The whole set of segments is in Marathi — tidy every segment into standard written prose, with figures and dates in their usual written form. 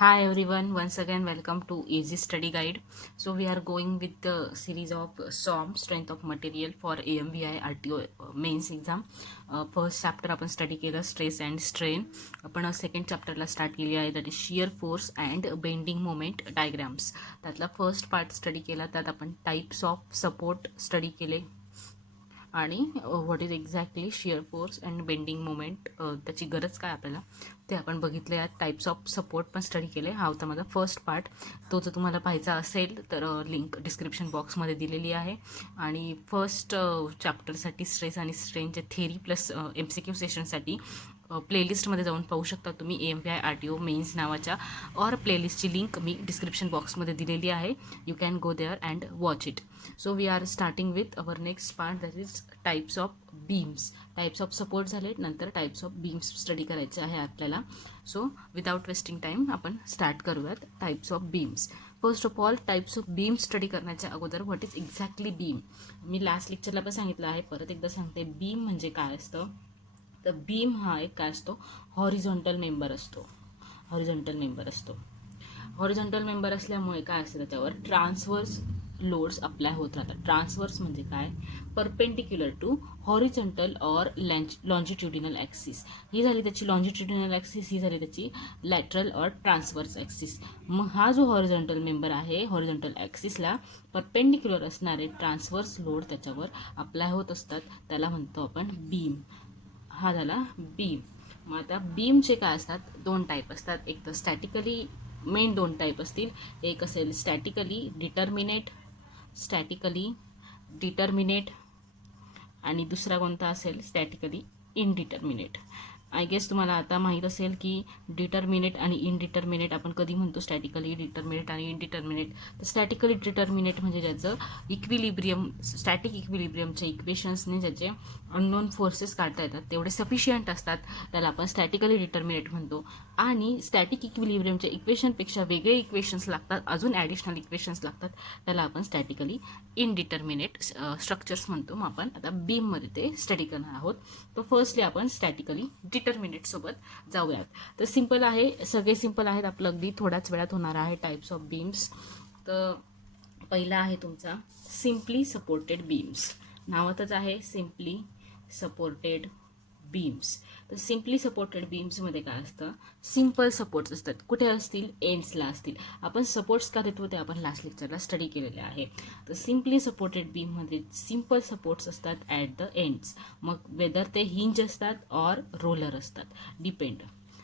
Hi everyone, once again welcome to Easy Study Guide. So we are going with the series of SOM Strength of Material for AMVI RTO mains exam. First chapter आपण स्टडी केलं स्ट्रेस अँड स्ट्रेन. आपण सेकंड चॅप्टरला स्टार्ट केली आहे, that is shear force and bending moment diagrams. त्यातला फर्स्ट पार्ट स्टडी केला, त्यात आपण टाईप्स ऑफ सपोर्ट स्टडी केले आणि what is exactly shear force and bending moment, त्याची गरज काय आपल्याला ते आपण बघितले. यात टाईप्स ऑफ सपोर्ट पण स्टडी केले. हा होता माझा फर्स्ट पार्ट. तो जर तुम्हाला पाहायचा असेल तर लिंक डिस्क्रिप्शन बॉक्समध्ये दिलेली आहे. आणि फर्स्ट चॅप्टरसाठी स्ट्रेस आणि स्ट्रेनचे थेरी प्लस MCQ सेशनसाठी प्लेलिस्टमध्ये जाऊन पाहू शकता तुम्ही. AMVI RTO मेन्स नावाच्या और प्लेलिस्टची लिंक मी डिस्क्रिप्शन बॉक्समध्ये दिलेली आहे. You can go there and watch it. So we are starting with our next part, that is types of beams. Types of support झाले, नंतर टाईप्स ऑफ बीम्स स्टडी करायचे आहे आपल्याला. सो विदाउट वेस्टिंग टाईम आपण स्टार्ट करूयात types of beams. First of all types of beam study करण्याच्या अगोदर व्हॉट इज एक्झॅक्टली बीम. मी लास्ट लेक्चरला पण सांगितलं आहे, परत एकदा सांगते. बीम म्हणजे काय असतं तर बीम हा एक काय असतो, हॉरिझॉन्टल मेंबर असतो. हॉरिझॉन्टल मेंबर असल्यामुळे काय असतं, त्याच्यावर ट्रान्सवर्स लोड्स अप्लाय होत राहतात. ट्रान्सवर्स म्हणजे काय, perpendicular to horizontal or longitudinal axis. ही झाली त्याची लॉन्जिट्युडिनल ॲक्सिस, ही झाली त्याची लॅटरल ऑर ट्रान्सवर्स ॲक्सिस. मग हा जो हॉरिझॉन्टल मेंबर आहे, हॉरिझॉन्टल ॲक्सिसला परपेंडिक्युलर असणारे ट्रान्सवर्स लोड त्याच्यावर अप्लाय होत असतात, त्याला म्हणतो आपण बीम. हा झाला बीम. मग आता बीमचे काय असतात, दोन टाईप असतात. एक तर स्टॅटिकली, मेन दोन टाईप असतील. एक असेल स्टॅटिकली डिटर्मिनेट आणि दुसरा कोणता असेल, स्टॅटिकली इनडिटर्मिनेट. आय गेस तुम्हाला आता माहीत असेल की डिटर्मिनेट आणि इनडिटर्मिनेट आपण कधी म्हणतो. स्टॅटिकली डिटर्मिनेट आणि इनडिटर्मिनेट. तर स्टॅटिकली डिटर्मिनेट म्हणजे ज्याचं इक्विलिब्रियम, स्टॅटिक इक्विलिब्रियमच्या इक्वेशन्सने ज्याचे अननोन फोर्सेस काढता येतात तेवढे सफिशियंट असतात, त्याला आपण स्टॅटिकली डिटर्मिनेट म्हणतो. आणि स्टॅटिक इक्विलिब्रियमच्या इक्वेशनपेक्षा वेगळे इक्वेशन्स लागतात, अजून ॲडिशनल इक्वेशन्स लागतात, त्याला आपण स्टॅटिकली इनडिटर्मिनेट स्ट्रक्चर्स म्हणतो. मग आपण आता बीममध्ये ते स्टडी करणार आहोत. तर फर्स्टली आपण स्टॅटिकली डिटर्मिनेट सोबत जाऊयात. तर सिंपल आहे, सगळे सिंपल आहेत. आपलं अगदी थोड्याच वेळात होणार आहे टाईप्स ऑफ बीम्स. तर पहिला आहे तुमचा सिम्पली सपोर्टेड बीम्स. नावातच आहे सिम्पली सपोर्टेड बीम्स. तर सिम्पली सपोर्टेड बीम्समध्ये काय असतं, सिम्पल सपोर्ट्स असतात. कुठे असतील, एंड्सला असतील. आपण सपोर्ट्स का देतो ते आपण लास्ट लेक्चरला स्टडी केलेले आहे. तर सिम्पली सपोर्टेड बीममध्ये सिम्पल सपोर्ट्स असतात ॲट द एंड्स. मग वेदर ते हिंज असतात ऑर रोलर असतात, डिपेंड.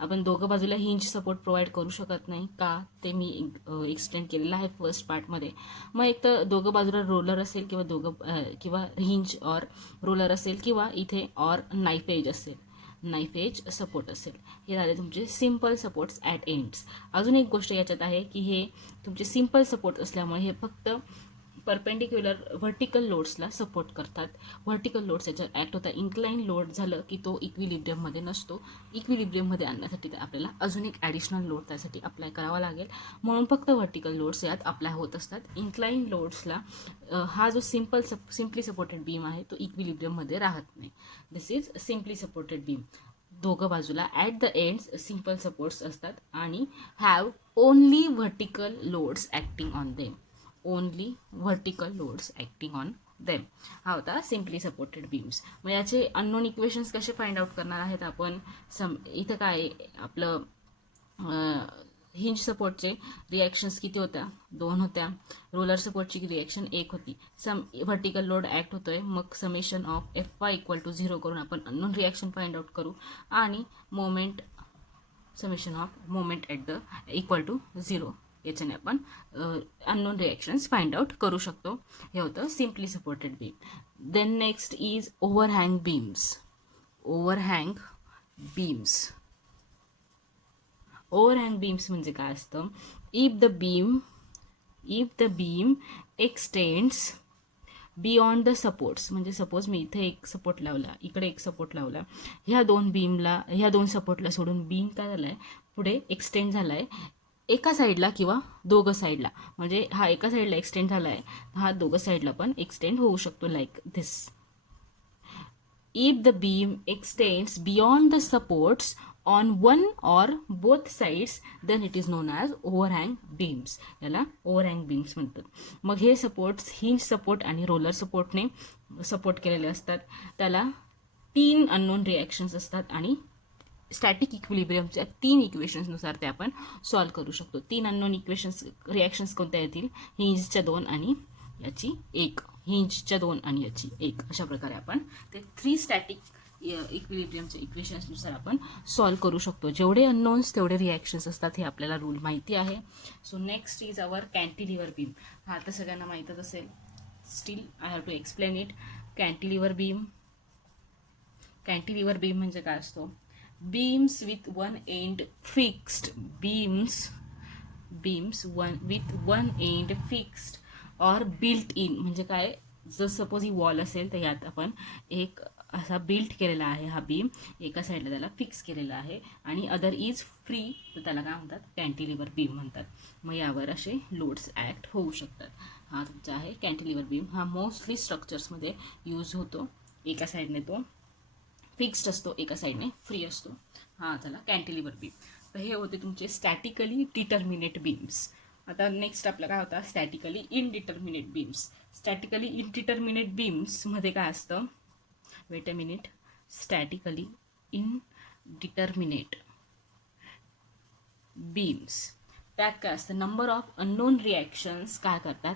आपण दोघं बाजूला हिंज सपोर्ट प्रोव्हाइड करू शकत नाही का, ते मी एक्सप्लेन केलेलं आहे फर्स्ट पार्टमध्ये. मग एक तर दोघं बाजूला रोलर असेल किंवा हिंज ऑर रोलर असेल, किंवा इथे ऑर नाईफ एज सपोर्ट असेल. हे झाले तुमचे सिम्पल सपोर्ट्स ॲट एंड्स. अजून एक गोष्ट याच्यात आहे की हे तुमचे सिम्पल सपोर्ट असल्यामुळे हे फक्त परपेंडिक्युलर व्हर्टिकल लोड्सला सपोर्ट करतात. व्हर्टिकल लोड्स याच्यात ॲक्ट होतात. इन्क्लाइन लोड झालं की तो इक्विलिब्रियममध्ये नसतो. इक्विलिब्रियममध्ये आणण्यासाठी आपल्याला अजून एक ॲडिशनल लोड त्यासाठी अप्लाय करावा लागेल, म्हणून फक्त व्हर्टिकल लोड्स यात अप्लाय होत असतात. इन्क्लाइन लोड्सला हा जो सिम्पली सपोर्टेड बीम आहे तो इक्विलिब्रियममध्ये राहत नाही. दिस इज सिम्पली सपोर्टेड बीम. दोघं बाजूला at the ends simple supports असतात आणि have only vertical loads acting on them. Only vertical loads acting on them. हा होता सिम्पली सपोर्टेड बीम्स. मग याचे अननोन इक्वेशन्स कसे फाइंड आउट करणार आहेत आपण. इथं काय आपलं हिंज सपोर्टचे रिॲक्शन्स किती होत्या, 2 होत्या. रोलर सपोर्टची रिॲक्शन 1 होती. व्हर्टिकल लोड ॲक्ट होतोय, मग समेशन ऑफ Fy = 0 करून आपण अननोन रिॲक्शन फाइंड आउट करू. आणि summation of moment at the =0 याच्याने आपण अननोन रिॲक्शन्स फाइंड आउट करू शकतो. हे होतं simply supported beam. Then next is overhang beams. Overhang beams म्हणजे काय असतं, if the beam extends beyond the supports. म्हणजे सपोज मी इथे एक सपोर्ट लावला, इकडे एक सपोर्ट लावला, ह्या दोन सपोर्टला सोडून बीम काय झालाय, पुढे एक्सटेंड झालाय एका साईडला किंवा दोघं साईडला. म्हणजे हा एका साईडला एक्सटेंड झाला आहे, हा दोघं साईडला पण एक्सटेंड होऊ शकतो, like this. If the beam extends beyond the supports on one or both sides then it is known as overhang beams. याला ओव्हरहँग बीम्स म्हणतात. मग हे सपोर्ट्स हिंज सपोर्ट आणि रोलर सपोर्टने सपोर्ट केलेले असतात. त्याला 3 अननोन रिॲक्शन्स असतात आणि स्टॅटिक इक्विलिब्रियमच्या 3 इक्वेशन्सनुसार ते आपण सॉल्व्ह करू शकतो. 3 अननोन रिॲक्शन्स कोणत्या येतील? हिंजच्या 2 आणि याची 1, हिंजच्या 2 आणि याची 1. अशा प्रकारे आपण ते 3 स्टॅटिक इक्विलिब्रियमच्या इक्वेशन्सनुसार आपण सॉल्व्ह करू शकतो. जेवढे अननोन्स तेवढे रिॲक्शन्स असतात हे आपल्याला रूल माहिती आहे. So next is our cantilever beam. हा आता सगळ्यांना माहीतच असेल. Still I have to explain it. Cantilever beam म्हणजे काय असतो? Beams with one end fixed. Beams with one end fixed or built in. म्हणजे काय? जर सपोज ही वॉल असेल तर यात आपण एक असा बिल्ट केलेला आहे हा बीम. एका साईडला त्याला फिक्स केलेला आहे आणि अदर इज फ्री, तर त्याला काय म्हणतात? कॅन्टिलिव्हर बीम म्हणतात. मग यावर असे लोड्स ॲक्ट होऊ शकतात. हा तुमचा आहे कॅन्टिलिव्हर बीम. हा मोस्टली स्ट्रक्चर्समध्ये यूज होतो. एका साईडने तो फिक्स्ड असतो, एका साईडने फ्री असतो. हा झाला कॅन्टिलिव्हर बीम. तर हे होते तुमचे स्टॅटिकली डिटर्मिनेट बीम्स. आता नेक्स्ट आपला काय होता? Statically indeterminate beams. Statically indeterminate बीम्समध्ये काय असतं? Wait a minute. Statically indeterminate beams त्यात काय असतं? नंबर ऑफ अननोन रिॲक्शन्स काय करतात?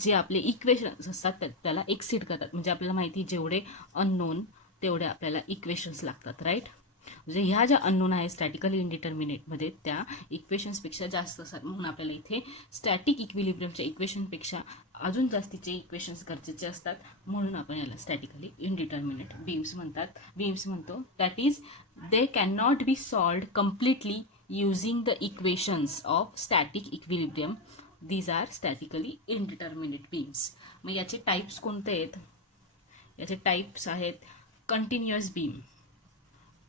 जे आपले इक्वेशन्स असतात त्याला एक्सिड करतात. म्हणजे आपल्याला माहिती जेवढे अननोन तेवढे आपल्याला इक्वेशन्स लागतात, राईट? म्हणजे ह्या ज्या अननोन आहे स्टॅटिकली इनडिटर्मिनेटमध्ये त्या इक्वेशन्सपेक्षा जास्त असतात. म्हणून आपल्याला इथे स्टॅटिक इक्विलिब्रियमच्या इक्वेशनपेक्षा अजून जास्तीचे इक्वेशन्स गरजेचे असतात. म्हणून आपण याला स्टॅटिकली इनडिटर्मिनेट बीम्स म्हणतो. That is they can not be solved completely using the equations of static equilibrium. These are statically indeterminate beams. मग याचे टाइप्स कोणते आहेत? याचे टाइप्स आहेत continuous beam,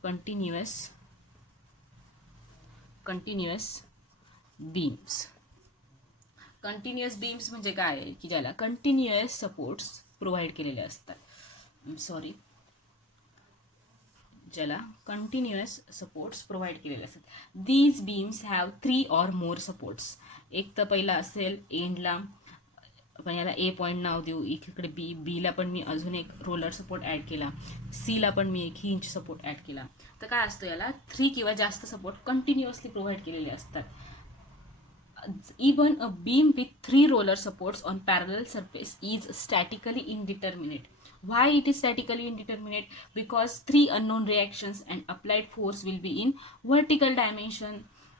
continuous beams. Continuous beams म्हणजे काय? की ज्याला कंटिन्युअस सपोर्ट्स प्रोव्हाइड केलेले असतात. ज्याला कंटिन्युअस सपोर्ट्स प्रोव्हाइड केलेले असतात. These beams have 3 or more supports. एक तर पहिला असेल एंडला, आपण याला ए पॉईंट नाव देऊ. इकडे बीला पण मी अजून एक रोलर सपोर्ट ॲड केला. सीला पण मी एक हिंज सपोर्ट ॲड केला. तर काय असतं? याला 3 किंवा जास्त सपोर्ट कंटिन्युअसली प्रोव्हाइड केलेले असतात. Even a beam with 3 roller supports on parallel surface is statically indeterminate. Why it is statically indeterminate? Because 3 unknown reactions and applied force will be in vertical dimension.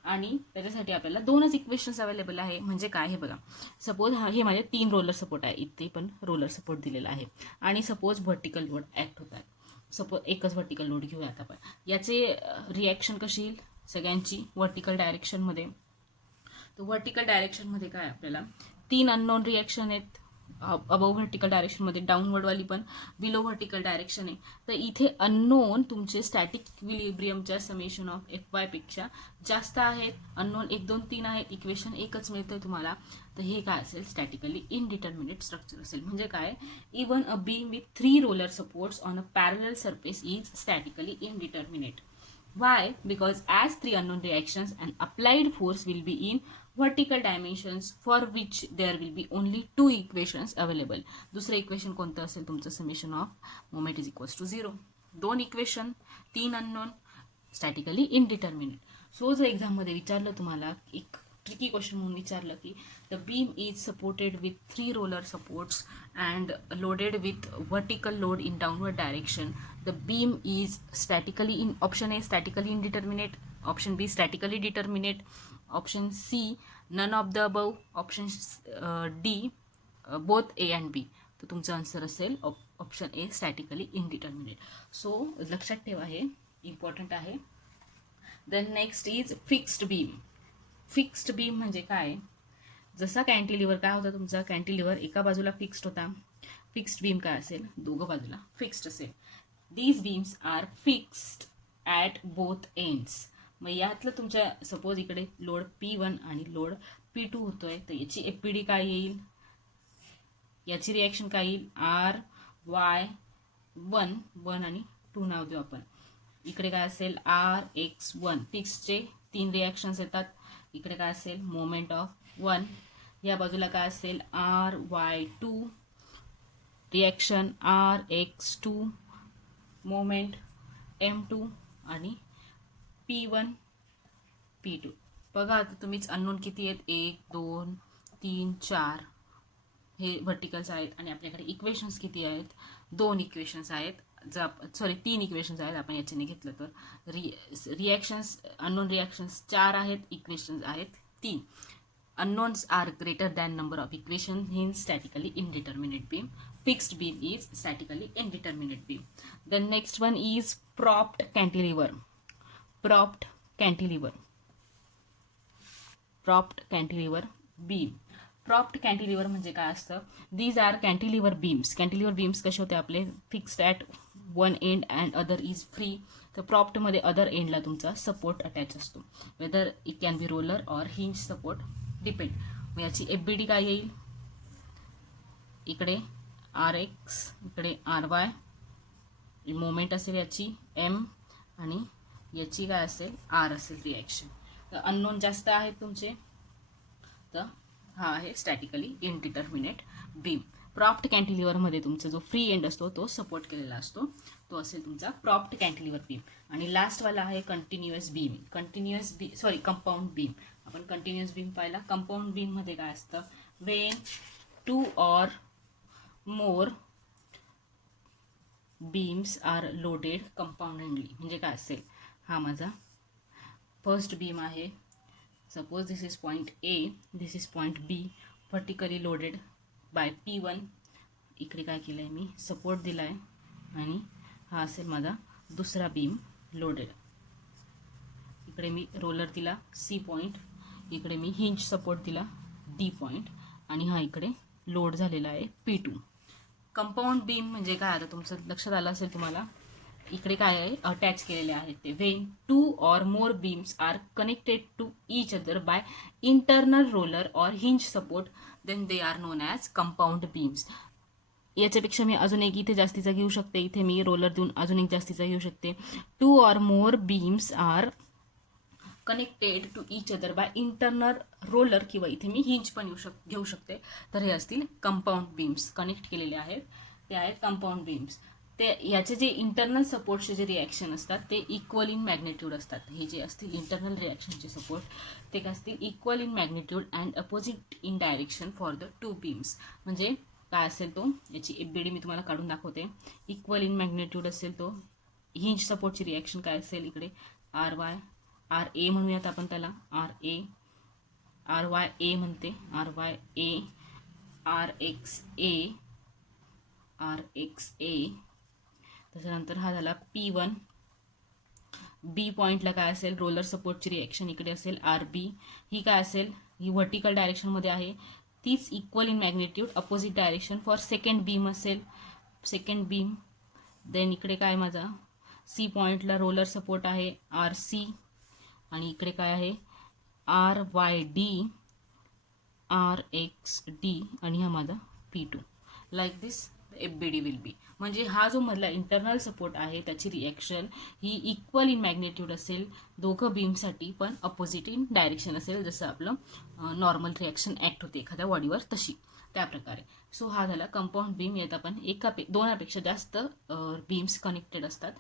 आणि त्याच्यासाठी आपल्याला 2च इक्वेशन्स अवेलेबल आहे. म्हणजे काय? हे बघा, सपोज हे माझे 3 रोलर सपोर्ट आहे. इथे पण रोलर सपोर्ट दिलेला आहे आणि सपोज व्हर्टिकल लोड ॲक्ट होत आहे. सपोज एकच व्हर्टिकल लोड घेऊयात आपण. याचे रिॲक्शन कशी येईल? सगळ्यांची व्हर्टिकल डायरेक्शनमध्ये. तर व्हर्टिकल डायरेक्शनमध्ये काय? आपल्याला 3 अननोन रिॲक्शन आहेत. अबव व्हर्टिकल डायरेक्शनमध्ये, डाऊनवर्डवाली पण बिलो व्हर्टिकल डायरेक्शन आहे. तर इथे अननोन तुमचे स्टॅटिक इक्विलिब्रियमच्या समेशन ऑफ FY पेक्षा जास्त आहेत. अननोन 1, 2, 3 आहेत. इक्वेशन एकच मिळतंय तुम्हाला. तर हे काय असेल? स्टॅटिकली इनडिटर्मिनेट स्ट्रक्चर असेल. म्हणजे काय? Even a beam with 3 roller supports on a parallel surface is statically indeterminate. Why? Because as 3 unknown reactions and applied force will be in vertical dimensions for which there will be only 2 equations available. दुसरं इक्वेशन कोणतं असेल? तुमचं summation of moment is equals to 0. 2 equation, 3 unknown, statically indeterminate. So जर एक्झाममध्ये विचारलं तुम्हाला, एक ट्रिकी क्वेश्चन म्हणून विचारलं की the beam is supported with 3 roller supports and loaded with vertical load in downward direction. The beam is statically in, option A statically indeterminate, option B statically determinate, option C none of the above, option D both A and B. तर तुमचं आन्सर असेल option A statically indeterminate. So लक्षात ठेवा, हे इम्पॉर्टंट आहे. Then next is fixed beam. Fixed beam म्हणजे काय? जसा कॅन्टिलिव्हर काय होता तुमचा? कॅन्टिलिव्हर एका बाजूला फिक्स्ड होता. फिक्स्ड बीम काय असेल? दोघं बाजूला फिक्स्ड असेल. These beams are fixed at both ends. मग यातलं तुमच्या सपोज इकडे लोड P1 आणि लोड P2 होतोय. तर याची FPD काय येईल? याची रिॲक्शन काय येईल? RY1 आणि 2 नाव देऊ आपण. इकडे काय असेल RX1 फिक्सचे 3 रिॲक्शन्स येतात. इकडे काय असेल मोमेंट ऑफ 1. या बाजूला काय असेल RY2 reaction RX2 moment M2 आणि P1 P2. बघा आता तुम्हीच अननोन किती आहेत 1 2 3 4 हे व्हर्टिकल्स आहेत आणि आपल्याकडे इक्वेशन्स किती आहेत 2 इक्वेशन्स आहेत. 3 इक्वेशन्स आहेत. आपण याच्याने घेतलं तर रिॲक्शन्स अननोन रिॲक्शन्स 4 आहेत, इक्वेशन्स आहेत 3. Unknowns are greater than number of equation, hence statically indeterminate beam. Fixed beam is statically indeterminate beam. The next one is propped cantilever. Propped cantilever. Propped cantilever beam. Propped cantilever म्हणजे काय असतं? These are cantilever beams. Cantilever beams कसे होते आपले? Fixed at one end and other is free. तर प्रॉप्ट मध्ये अदर एंडला तुमचा सपोर्ट अटॅच असतो. Whether it can be roller or hinge support depend. मग याची FBD काय येईल? इकडे RX, इकडे RY, मोमेंट असेल याची M आणि याची काय असेल R असेल रिॲक्शन. तर अननोन जास्त आहेत तुमचे, तर हा आहे स्टॅटिकली इनडिटर्मिनेट बीम. प्रॉप्ट कॅन्टिलिव्हरमध्ये तुमचा जो फ्री एंड असतो तो सपोर्ट केलेला असतो, तो असेल तुमचा प्रॉप्ट कॅन्टिलिव्हर बीम. आणि लास्टवाला आहे कंटिन्युअस बीम. Compound beam. आपण कंटिन्युअस बीम पाहिला. कंपाऊंड बीममध्ये काय असतं? When 2 or more beams are loaded compoundingly. म्हणजे काय असेल? हा माझा फर्स्ट बीम आहे. Suppose this is point A, this is point B, vertically loaded by P1. इकडे काय केलं आहे मी? सपोर्ट दिला आहे आणि हा असेल माझा दुसरा बीम लोडेड. इकडे मी रोलर दिला C पॉइंट, इकडे मी हिंज सपोर्ट दिला D पॉइंट आणि हा इकडे लोड झालेला आहे P2. कंपाऊंड बीम म्हणजे काय? आता तुमचं लक्षात आलं असेल तुम्हाला. इकडे काय आहे? अटॅच केलेले आहेत ते. Wien 2 or more beams are connected to each other by internal roller or hinge support, then they are known as compound beams. याच्यापेक्षा मी अजून एक इथे जास्तीचा घेऊ शकते. इथे मी रोलर देऊन अजून एक जास्तीचा घेऊ शकते. 2 or more beams are connected to each other by internal roller, किंवा इथे मी हिंज पण घेऊ शकते. तर हे असतील कंपाऊंड बीम्स. कनेक्ट केलेले आहेत ते आहेत कंपाऊंड बीम्स. ते याचे जे इंटरनल सपोर्टचे जे रिॲक्शन असतात ते इक्वल इन मॅग्नेट्यूड असतात. हे जे असतील इंटरनल रिॲक्शनचे सपोर्ट ते काय असतील? Equal in magnitude and opposite in direction for the 2 beams. म्हणजे काय असेल तो? याची FBD मी तुम्हाला काढून दाखवते. इक्वल इन मॅग्नेट्यूड असेल तो. हिंज सपोर्टची रिॲक्शन काय असेल? इकडे RA म्हणूयात आपण त्याला. RYA म्हणते. RYA, RXA. त्याच्यानंतर हा झाला P1. B पॉइंटला काय असेल? रोलर सपोर्टची रिॲक्शन इकडे असेल RB. ही काय असेल? ही व्हर्टिकल डायरेक्शनमध्ये आहे. तीच equal in magnitude opposite direction for second beam असेल. Second beam. देन इकडे काय माझा C पॉइंटला रोलर सपोर्ट आहे RC आणि इकडे काय आहे? RYD, RXD आणि हा माझा P2. Like this FBD will be. म्हणजे हा जो मधला इंटरनल सपोर्ट आहे त्याची reaction he equal in magnitude असेल दोघं बीमसाठी, पण अपोजिट इन डायरेक्शन असेल, जसं आपलं नॉर्मल रिॲक्शन ॲक्ट होते एखाद्या बॉडीवर तशी, त्या प्रकारे. सो हा झाला कंपाऊंड बीम. यात आपण दोनापेक्षा जास्त बीम्स कनेक्टेड असतात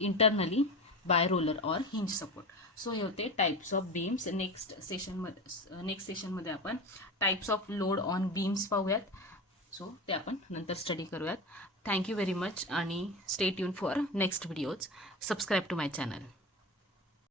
internally by roller or hinge support. So हे होते टाइप्स ऑफ बीम्स. नेक्स्ट सेशनमध्ये आपण types of load on beams पाहूयात. सो ते आपण नंतर स्टडी करूयात. थँक्यू व्हेरी मच आणि stay tune for next videos. Subscribe to my channel.